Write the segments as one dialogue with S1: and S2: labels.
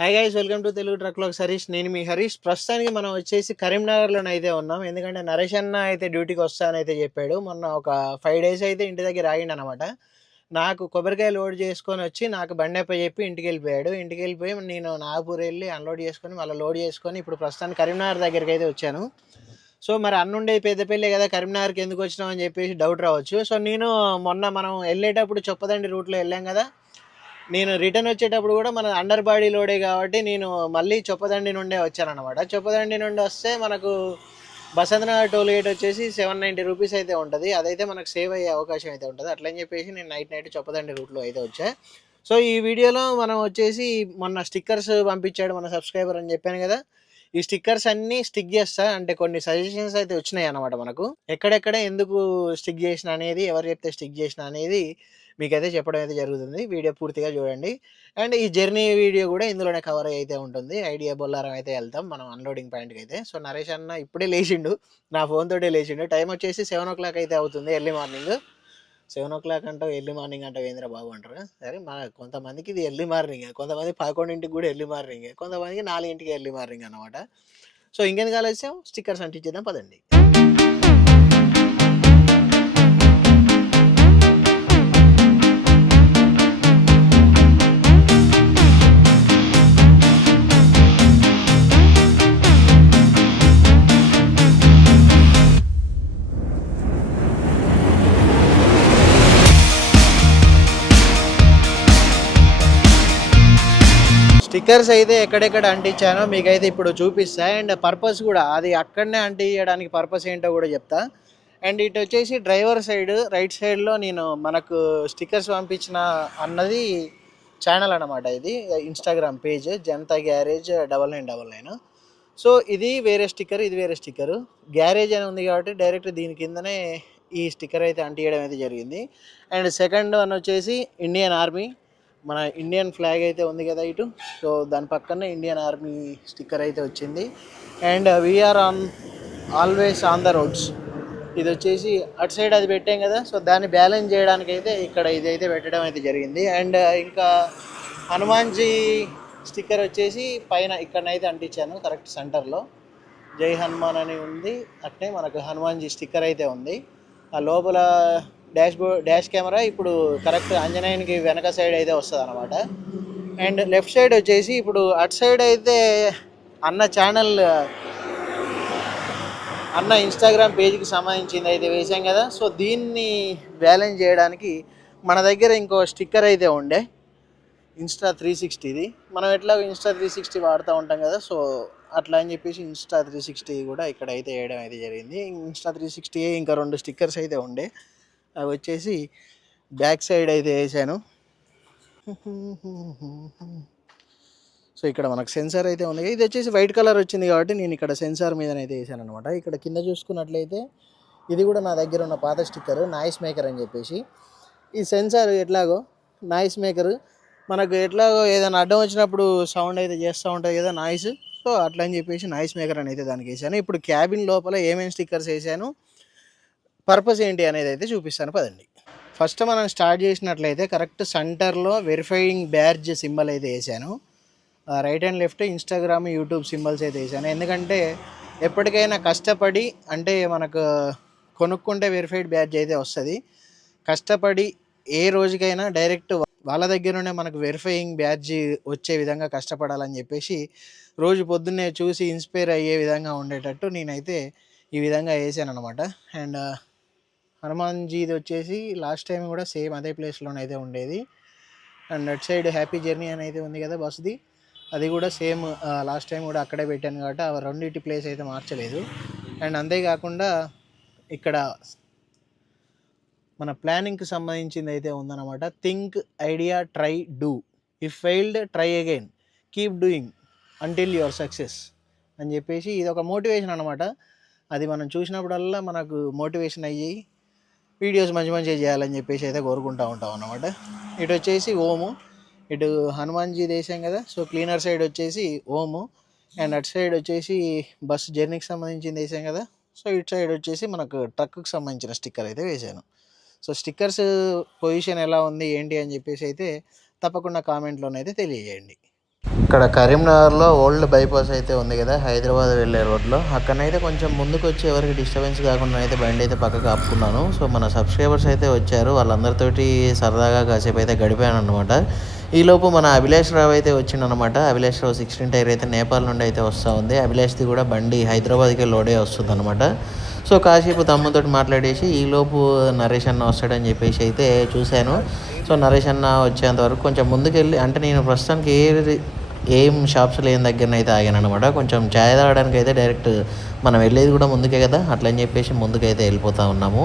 S1: Hi guys welcome to Telugu truck log Harish నేను మీ హరీష్. ప్రస్తుతానికి మనం వచ్చేసి కరీంనగర్లోనే అయితే ఉన్నాం. ఎందుకంటే నరేష్ అన్న అయితే డ్యూటీకి వస్తానైతే చెప్పాడు. మొన్న ఒక ఫైవ్ డేస్ అయితే ఇంటి దగ్గర ఆగిండు అనమాట నాకు కొబ్బరికాయ లోడ్ చేసుకొని వచ్చి నాకు బండెప్ప చెప్పి ఇంటికి వెళ్ళిపోయాడు. ఇంటికి వెళ్ళిపోయి నేను నాగపూర్ వెళ్ళి అన్లోడ్ చేసుకొని మళ్ళీ లోడ్ చేసుకొని ఇప్పుడు ప్రస్తుతానికి కరీంనగర్ దగ్గరికి అయితే వచ్చాను. సో మరి అన్నుండే పెద్దపల్లి కదా కరీంనగర్కి ఎందుకు వచ్చినాం అని చెప్పేసి డౌట్ రావచ్చు. సో నేను మొన్న మనం వెళ్ళేటప్పుడు చొప్పదండి రూట్లో వెళ్ళాం కదా నేను రిటర్న్ వచ్చేటప్పుడు కూడా మన అండర్ బాడీ లోడే కాబట్టి నేను మళ్ళీ చొప్పదండి నుండే వచ్చాను చొప్పదండి నుండి వస్తే మనకు బసంతనగర్ టోల్ గేట్ వచ్చేసి సెవెన్ నైంటీ రూపీస్ అయితే ఉంటుంది. అదైతే మనకు సేవ్ అయ్యే అవకాశం అయితే ఉంటుంది. అట్లని చెప్పేసి నేను నైట్ నైట్ చొప్పదండి రూట్లో అయితే వచ్చా. సో ఈ వీడియోలో మనం వచ్చేసి మొన్న స్టిక్కర్స్ పంపించాడు మన సబ్స్క్రైబర్ అని చెప్పాను కదా. ఈ స్టిక్కర్స్ అన్నీ స్టిక్ చేస్తా. అంటే కొన్ని సజెషన్స్ అయితే వచ్చినాయి అన్నమాట మనకు. ఎక్కడెక్కడ ఎందుకు స్టిక్ చేసిన అనేది ఎవరు చెప్తే స్టిక్ చేసిన అనేది మీకైతే చెప్పడం అయితే జరుగుతుంది. వీడియో పూర్తిగా చూడండి. అండ్ ఈ జర్నీ వీడియో కూడా ఇందులోనే కవర్ అయితే ఉంటుంది. ఐడియా బొల్లారం అయితే వెళ్తాం. మనం అన్లోడింగ్ పాయింట్కి అయితే. సో నరేష్ అన్న ఇప్పుడే లేచిండు. నా ఫోన్ తోటే లేచిండు. టైం వచ్చేసి సెవెన్ ఓ క్లాక్ అయితే అవుతుంది early morning seven o'clock అంటావు ఎర్లీ మార్నింగ్ అంటావు ఏంద్ర బాబు అంటారు సరే మన కొంతమందికి ఇది ఎర్లీ మార్నింగ్ కొంతమంది పదకొండింటికి కూడా ఎర్లీ మార్నింగ్ కొంతమందికి నాలుగింటికి ఎర్లీ మార్నింగ్ అనమాట సో ఇంకెందుకు ఆలస్యం? స్టిక్కర్స్ అంటించేద్దాం. పదండి. స్టిక్కర్స్ అయితే ఎక్కడెక్కడ అంటించానో మీకైతే ఇప్పుడు చూపిస్తా. అండ్ పర్పస్ కూడా అది అక్కడనే అంటించడానికి పర్పస్ ఏంటో కూడా చెప్తా. అండ్ ఇటు వచ్చేసి డ్రైవర్ సైడ్ రైట్ సైడ్లో నేను మనకు స్టిక్కర్స్ పంపించిన అన్నది ఛానల్ అనమాట ఇది. Instagram page Janatha garage double nine double nine. So ఇది వేరే స్టిక్కర్ ఇది వేరే స్టిక్కర్. గ్యారేజ్ అని ఉంది కాబట్టి డైరెక్ట్ దీని కిందనే ఈ స్టిక్కర్ అయితే అంటియడం అయితే జరిగింది. అండ్ సెకండ్ వన్ వచ్చేసి ఇండియన్ ఆర్మీ. మన ఇండియన్ ఫ్లాగ్ అయితే ఉంది కదా ఇటు. సో దాని పక్కనే ఇండియన్ ఆర్మీ స్టిక్కర్ అయితే వచ్చింది. And we are on always on the roads ఇది వచ్చేసి అటు సైడ్ అది పెట్టాం కదా. సో దాన్ని బ్యాలెన్స్ చేయడానికి అయితే ఇక్కడ ఇది అయితే పెట్టడం అయితే జరిగింది. అండ్ uh, ఇంకా హనుమాన్జీ స్టిక్కర్ వచ్చేసి పైన ఇక్కడనైతే అంటించాను కరెక్ట్ సెంటర్లో జై హనుమాన్ అని ఉంది. అట్నే మనకు హనుమాన్జీ స్టిక్కర్ అయితే ఉంది. ఆ లోపల డాష్ బోర్డ్ డాష్ కెమెరా ఇప్పుడు కరెక్ట్ ఆంజనేయునికి వెనక సైడ్ అయితే వస్తుంది అనమాట అండ్ లెఫ్ట్ సైడ్ వచ్చేసి ఇప్పుడు అటు సైడ్ అయితే అన్న ఛానల్ అన్న ఇన్స్టాగ్రామ్ పేజ్కి సంబంధించింది అయితే వేసాం కదా. సో దీన్ని బ్యాలెన్స్ చేయడానికి మన దగ్గర ఇంకో స్టిక్కర్ అయితే ఉండే. ఇన్స్టా త్రీ సిక్స్టీది. మనం ఎట్లా ఇన్స్టా త్రీ సిక్స్టీ వాడుతూ ఉంటాం కదా సో అట్లా అని చెప్పేసి ఇన్స్టా త్రీ సిక్స్టీ కూడా ఇక్కడ అయితే వేయడం అయితే జరిగింది. ఇన్స్టా త్రీ సిక్స్టీ ఇంకా రెండు స్టిక్కర్స్ అయితే ఉండే. అవి వచ్చేసి బ్యాక్ సైడ్ అయితే వేసాను. సో ఇక్కడ మనకు సెన్సార్ అయితే ఉంది. ఇది వచ్చేసి వైట్ కలర్ వచ్చింది కాబట్టి నేను ఇక్కడ సెన్సార్ మీదనైతే వేసాను అనమాట ఇక్కడ కింద చూసుకున్నట్లయితే ఇది కూడా నా దగ్గర ఉన్న పాత స్టిక్కర్ నాయిస్ మేకర్ అని చెప్పేసి. ఈ సెన్సార్ ఎట్లాగో నాయిస్ మేకర్. మనకు ఎట్లాగో ఏదైనా అడ్డం వచ్చినప్పుడు సౌండ్ అయితే చేస్తూ ఉంటుంది కదా నాయిస్. సో అట్లా అని చెప్పేసి నాయిస్ మేకర్ అని అయితే దానికి వేసాను. ఇప్పుడు క్యాబిన్ లోపల ఏమేమి స్టిక్కర్స్ వేసాను? పర్పస్ ఏంటి అనేది అయితే చూపిస్తాను. పదండి. ఫస్ట్ మనం స్టార్ట్ చేసినట్లయితే కరెక్ట్ సెంటర్లో వెరిఫైయింగ్ బ్యాడ్జ్ సింబల్ అయితే వేసాను. Right and left Instagram YouTube symbols అయితే వేసాను. ఎందుకంటే ఎప్పటికైనా కష్టపడి అంటే మనకు కొనుక్కుంటే వెరిఫైడ్ బ్యాడ్జ్ అయితే వస్తుంది. కష్టపడి ఏ రోజుకైనా డైరెక్ట్ వాళ్ళ దగ్గరనే మనకు వెరిఫైయింగ్ బ్యాడ్జ్ వచ్చే విధంగా కష్టపడాలని చెప్పేసి రోజు పొద్దున్నే చూసి ఇన్స్పైర్ అయ్యే విధంగా ఉండేటట్టు నేనైతే ఈ విధంగా వేసాను అనమాట అండ్ హనుమాన్జీది వచ్చేసి లాస్ట్ టైం కూడా సేమ్ అదే ప్లేస్లోనే అయితే ఉండేది. And at side happy journey అని అయితే ఉంది కదా బస్ది. అది కూడా సేమ్ లాస్ట్ టైం కూడా అక్కడే పెట్టాను కాబట్టి ఆ రెండింటి ప్లేస్ అయితే మార్చలేదు. అండ్ అంతేకాకుండా ఇక్కడ మన ప్లానింగ్కి సంబంధించింది అయితే ఉందన్నమాట. Think idea try do if failed try again keep doing until your success అని చెప్పేసి ఇది ఒక మోటివేషన్ అనమాట అది మనం చూసినప్పుడల్లా మనకు మోటివేషన్ అయ్యి వీడియోస్ మంచి మంచిగా చేయాలని చెప్పేసి అయితే కోరుకుంటూ ఉంటాం అన్నమాట. ఇటు వచ్చేసి ఓము. ఇటు హనుమాన్జీ దేశం కదా. సో క్లీనర్ సైడ్ వచ్చేసి ఓము. అండ్ అటు సైడ్ వచ్చేసి బస్ జర్నీకి సంబంధించింది వేసాం కదా. సో ఇటు సైడ్ వచ్చేసి మనకు ట్రక్కి సంబంధించిన స్టిక్కర్ అయితే వేసాను సో స్టిక్కర్స్ పొజిషన్ ఎలా ఉంది ఏంటి అని చెప్పేసి అయితే తప్పకుండా కామెంట్లోనైతే తెలియజేయండి. ఇక్కడ కరీంనగర్లో ఓల్డ్ బైపాస్ అయితే ఉంది కదా హైదరాబాద్ వెళ్ళే రోడ్లో. అక్కడనైతే కొంచెం ముందుకు వచ్చి ఎవరికి డిస్టర్బెన్స్ కాకుండా అయితే బండి అయితే పక్కకు ఆపుకున్నాను. సో మన సబ్స్క్రైబర్స్ అయితే వచ్చారు. వాళ్ళందరితోటి సరదాగా కాసేపు అయితే గడిపాను అనమాట ఈలోపు మన అభిలాష్ రావు అయితే వచ్చిండనమాట అభిలాష్ రావు సిక్స్టీన్ టైర్ అయితే నేపాల్ నుండి అయితే వస్తూ ఉంది. అభిలాష్ది కూడా బండి హైదరాబాద్కి లోడే వస్తుంది అనమాట సో కాసేపు తమ్ముతో మాట్లాడేసి ఈలోపు నరేష్ అన్న వస్తాడని చెప్పేసి అయితే చూశాను. సో నరేష్ అన్న వచ్చేంత వరకు కొంచెం ముందుకెళ్ళి అంటే నేను ప్రస్తుతానికి ఏ ఏం షాప్స్ లేని దగ్గర అయితే ఆగాను అనమాట కొంచెం ఛాయ్ తాగడానికి అయితే డైరెక్ట్ మనం వెళ్ళేది కూడా ముందుకే కదా. అట్లా అని చెప్పేసి ముందుకైతే వెళ్ళిపోతా ఉన్నాము.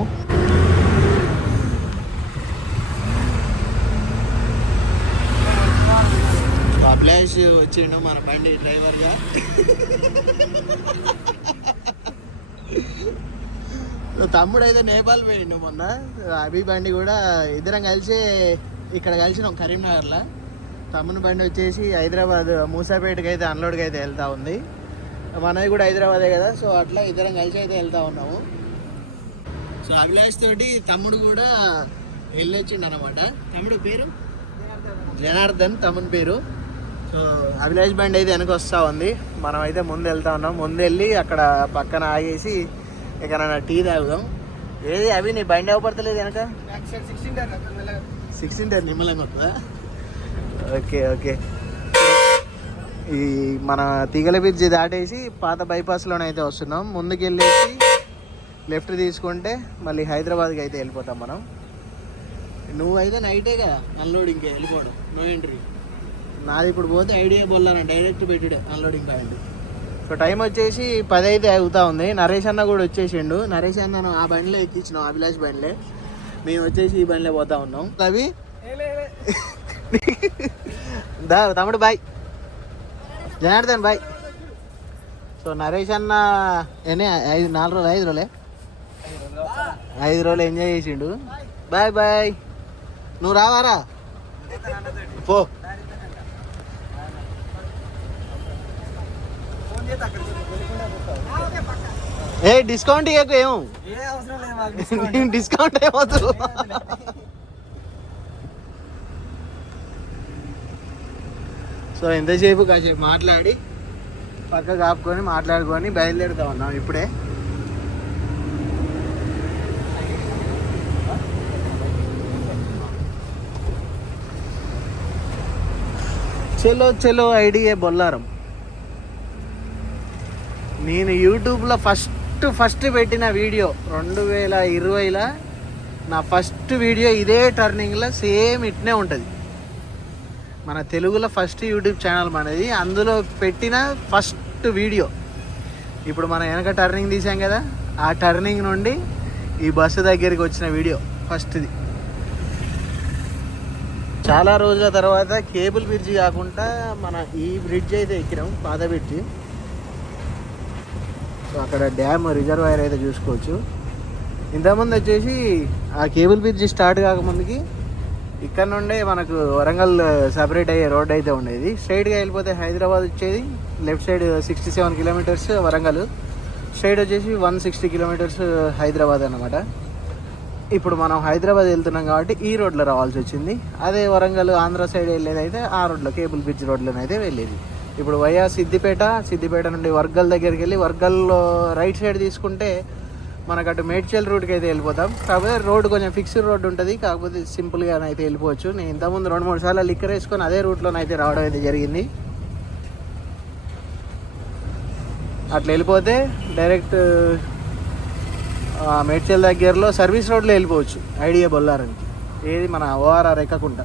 S1: అభిలాష్ వచ్చిండు మన బండి డ్రైవర్గా. తమ్ముడు అయితే నేపాల్ పోయిండు మొన్న. అభి బండి కూడా ఇద్దరం కలిసి ఇక్కడ కలిసినాం కరీంనగర్లో. తమ్ముని బండి వచ్చేసి హైదరాబాద్ మూసాపేటకి అయితే అన్లోడ్కి అయితే వెళ్తా ఉంది. మనది కూడా హైదరాబాదే కదా సో అట్లా ఇద్దరం కలిసి అయితే వెళ్తా ఉన్నాము. సో అభిలాష్ తోటి తమ్ముడు కూడా వెళ్ళొచ్చిండు అనమాట తమ్ముడు పేరు? జనార్దన్ తమ్ముని పేరు. సో అభిలాష్ బండి అయితే వెనక వస్తూ ఉంది. మనం అయితే ముందు వెళ్తా ఉన్నాం. ముందు వెళ్ళి అక్కడ పక్కన ఆగేసి ఎక్కడైనా టీ తాగుదాం. ఏది అవి నీ బండి అవపడతలేదు వెనక? సిక్స్టీన్ టెన్ నిమ్మలంగా వస్తుందా ఓకే ఓకే. ఈ మన తీగల బ్రిడ్జి దాటేసి పాత బైపాస్లోనే అయితే వస్తున్నాం. ముందుకు వెళ్ళేసి లెఫ్ట్ తీసుకుంటే మళ్ళీ హైదరాబాద్కి అయితే వెళ్ళిపోతాం మనం. నువ్వు అయితే కదా అన్లోడింగ్కి వెళ్ళిపోవడం. నో ఎంట్రీ నాది ఇప్పుడు పోతే ఐడియా బొల్లాన డైరెక్ట్ పెట్టుడే అన్లోడింగ్ పాయింట్ సో టైం వచ్చేసి పది అయితే అవుతా ఉంది. నరేష్ అన్న కూడా వచ్చేసిండు. నరేష్ అన్నను ఆ బండిలో ఎక్కించినాం అభిలాష్ బండిలే. మేము వచ్చేసి ఈ బండిలో పోతా ఉన్నాం. అవి దా తమ్ముడు బాయ్. జనార్దన్ బాయ్. సో నరేష్ అన్న ఎన్ని ఐదు నాలుగు రోజులు ఐదు రోజులే? ఐదు రోజులు ఎంజాయ్ చేసిండు. Bye bye. నువ్వు రావారా? పో. ఏ డిస్కౌంట్ ఇవ్వకు ఏమో? డిస్కౌంట్ ఏమవుతు సో ఎంతసేపు కాసేపు మాట్లాడి పక్క కాపుకొని మాట్లాడుకొని బయలుదేరుతా ఉన్నాం ఇప్పుడే. చలో చలో ఐడియా బొల్లారం. నేను యూట్యూబ్లో ఫస్ట్ ఫస్ట్ పెట్టిన వీడియో రెండు వేల ఇరవైలో నా ఫస్ట్ వీడియో ఇదే టర్నింగ్లో సేమ్ ఇట్నే ఉంటుంది. మన తెలుగులో ఫస్ట్ యూట్యూబ్ ఛానల్ మనది. అందులో పెట్టిన ఫస్ట్ వీడియో ఇప్పుడు మనం వెనక టర్నింగ్ తీసాం కదా ఆ టర్నింగ్ నుండి ఈ బస్సు దగ్గరికి వచ్చిన వీడియో ఫస్ట్ది చాలా రోజుల తర్వాత కేబుల్ బ్రిడ్జ్ కాకుండా మన ఈ బ్రిడ్జ్ అయితే ఎక్కినాం పాత బ్రిడ్జ్ సో అక్కడ డ్యామ్ రిజర్వాయర్ అయితే చూసుకోవచ్చు. ఇంతకుముందు వచ్చేసి ఆ కేబుల్ బ్రిడ్జ్ స్టార్ట్ కాకముందుకి ఇక్కడ నుండే మనకు వరంగల్ uh, సపరేట్ అయ్యే రోడ్ అయితే ఉండేది. స్ట్రైట్గా వెళ్ళిపోతే హైదరాబాద్ వచ్చేది. Left side sixty seven kilometres Warangal. Straight వచ్చేసి వన్ సిక్స్టీ కిలోమీటర్స్ హైదరాబాద్ అనమాట ఇప్పుడు మనం హైదరాబాద్ వెళ్తున్నాం కాబట్టి ఈ రోడ్లో రావాల్సి వచ్చింది. అదే వరంగల్ ఆంధ్ర సైడ్ వెళ్ళేదైతే ఆ రోడ్లో కేబుల్ బ్రిడ్జ్ రోడ్లోనైతే వెళ్ళేది. ఇప్పుడు వయా సిద్దిపేట సిద్దిపేట నుండి వర్గల్ దగ్గరికి వెళ్ళి వర్గల్లో రైట్ సైడ్ తీసుకుంటే మనకు అటు మేడ్చల్ రూట్కి అయితే వెళ్ళిపోతాం. కాకపోతే రోడ్ కొంచెం ఫిక్స్డ్ రోడ్ ఉంటుంది. కాకపోతే సింపుల్గా అయితే వెళ్ళిపోవచ్చు. నేను ఇంతకుముందు రెండు మూడు సార్లు లిక్కర్ వేసుకొని అదే రూట్లోనైతే రావడం అయితే జరిగింది. అట్లా వెళ్ళిపోతే డైరెక్ట్ మేడ్చల్ దగ్గరలో సర్వీస్ రోడ్లో వెళ్ళిపోవచ్చు. ఐడియా బొల్లారానికి. ఏది మన ఓఆర్ఆర్ ఎక్కకుండా.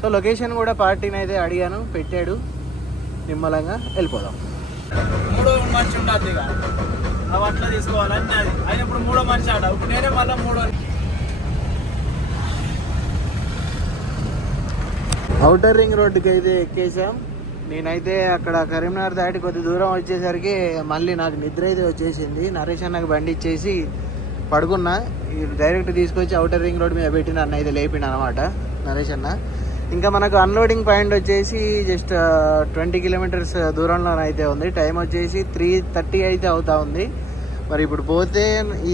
S1: సో లొకేషన్ కూడా పార్టీని అయితే అడిగాను పెట్టాడు. నిమ్మలంగా వెళ్ళిపోదాం.
S2: మనిషి ఉండద్దు ఇక. అవి అట్లా తీసుకోవాలని అది ఆయన ఇప్పుడు మూడో మనిషి ఆడ. ఇప్పుడు నేనే మళ్ళీ మూడో
S1: అవుటర్ రింగ్ రోడ్డుకి అయితే ఎక్కేసాం నేనైతే అక్కడ కరీంనగర్ దాటి కొద్ది దూరం వచ్చేసరికి మళ్ళీ నాకు నిద్ర అయితే వచ్చేసింది. నరేష్ అన్నకు బండి ఇచ్చేసి పడుకున్నా. డైరెక్ట్ తీసుకొచ్చి అవుటర్ రింగ్ రోడ్ మీద పెట్టి నన్ను అయితే లేపిండు అనమాట నరేష్ అన్న. ఇంకా మనకు అన్లోడింగ్ పాయింట్ వచ్చేసి జస్ట్ ట్వంటీ కిలోమీటర్స్ దూరంలో అయితే ఉంది. టైం వచ్చేసి త్రీ థర్టీ అయితే అవుతా ఉంది. మరి ఇప్పుడు పోతే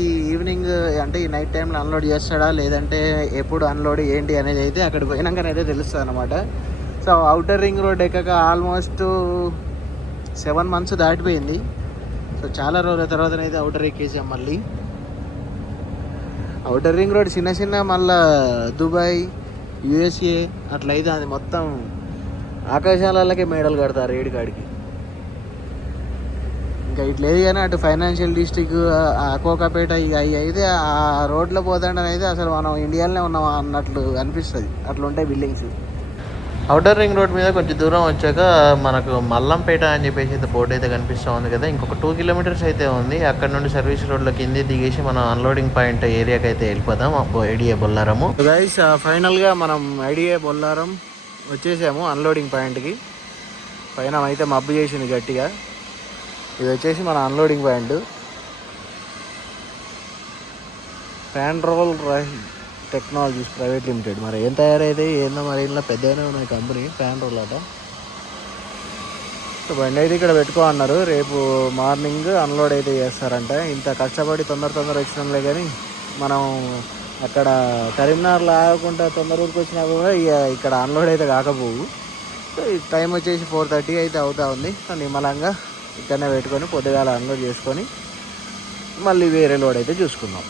S1: ఈ ఈవినింగ్ అంటే ఈ నైట్ టైంలో అన్లోడ్ చేస్తాడా? లేదంటే ఎప్పుడు అన్లోడ్ ఏంటి అనేది అయితే అక్కడికి పోయినాకనైతే తెలుస్తుంది అనమాట సో అవుటర్ రింగ్ రోడ్ ఎక్కక ఆల్మోస్ట్ సెవెన్ మంత్స్ దాటిపోయింది. సో చాలా రోజుల తర్వాతనైతే అవుటర్ ఎక్కేసాం మళ్ళీ. అవుటర్ రింగ్ రోడ్ చిన్న చిన్న మళ్ళీ దుబాయ్ యుఎస్ఏ అట్లయితే అది మొత్తం ఆకాశాలకే మేడలు కడతారు ఏడు కాడికి. ఇంకా ఇట్లేదు కానీ అటు ఫైనాన్షియల్ డిస్ట్రిక్ట్ అకోకాపేట ఇక అవి అయితే ఆ రోడ్లో పోతాడని అయితే అసలు మనం ఇండియాలోనే ఉన్నాం అన్నట్లు అనిపిస్తుంది. అట్లుంటాయి బిల్డింగ్స్. అవుటర్ రింగ్ రోడ్ మీద కొంచెం దూరం వచ్చాక మనకు మల్లంపేట అని చెప్పేసి అయితే బోర్డు అయితే కనిపిస్తూ ఉంది కదా. ఇంకొక టూ కిలోమీటర్స్ అయితే ఉంది. అక్కడ నుండి సర్వీస్ రోడ్లో కింది దిగేసి మనం అన్లోడింగ్ పాయింట్ ఏరియాకి అయితే వెళ్ళిపోదాం. ఐడియా బొల్లారము. గైస్ ఫైనల్గా మనం ఐడియా బొల్లారం వచ్చేసాము అన్లోడింగ్ పాయింట్కి పైన అయితే మబ్బు చేసింది గట్టిగా. ఇది వచ్చేసి మన unloading point Pandrol technologies private limited. మరి ఏం తయారైతే ఏందో మరి ఇంట్లో పెద్దగానే ఉన్నాయి కంపెనీ ప్యాండ్రోల్ అట సో బండి అయితే ఇక్కడ పెట్టుకో అన్నారు. రేపు మార్నింగ్ అన్లోడ్ అయితే చేస్తారంట. ఇంత కష్టపడి తొందర తొందర వచ్చినాంలే కానీ మనం అక్కడ కరీంనగర్లో ఆగకుండా తొందర ఊరికి వచ్చినా కూడా ఇక ఇక్కడ అన్లోడ్ అయితే కాకపోవు. సో టైం వచ్చేసి ఫోర్ థర్టీ అయితే అవుతా ఉంది. సో నిమ్మలంగా ఇక్కడనే పెట్టుకొని పొద్దుగాల అన్లోడ్ చేసుకొని మళ్ళీ వేరే లోడ్ అయితే చూసుకుందాం.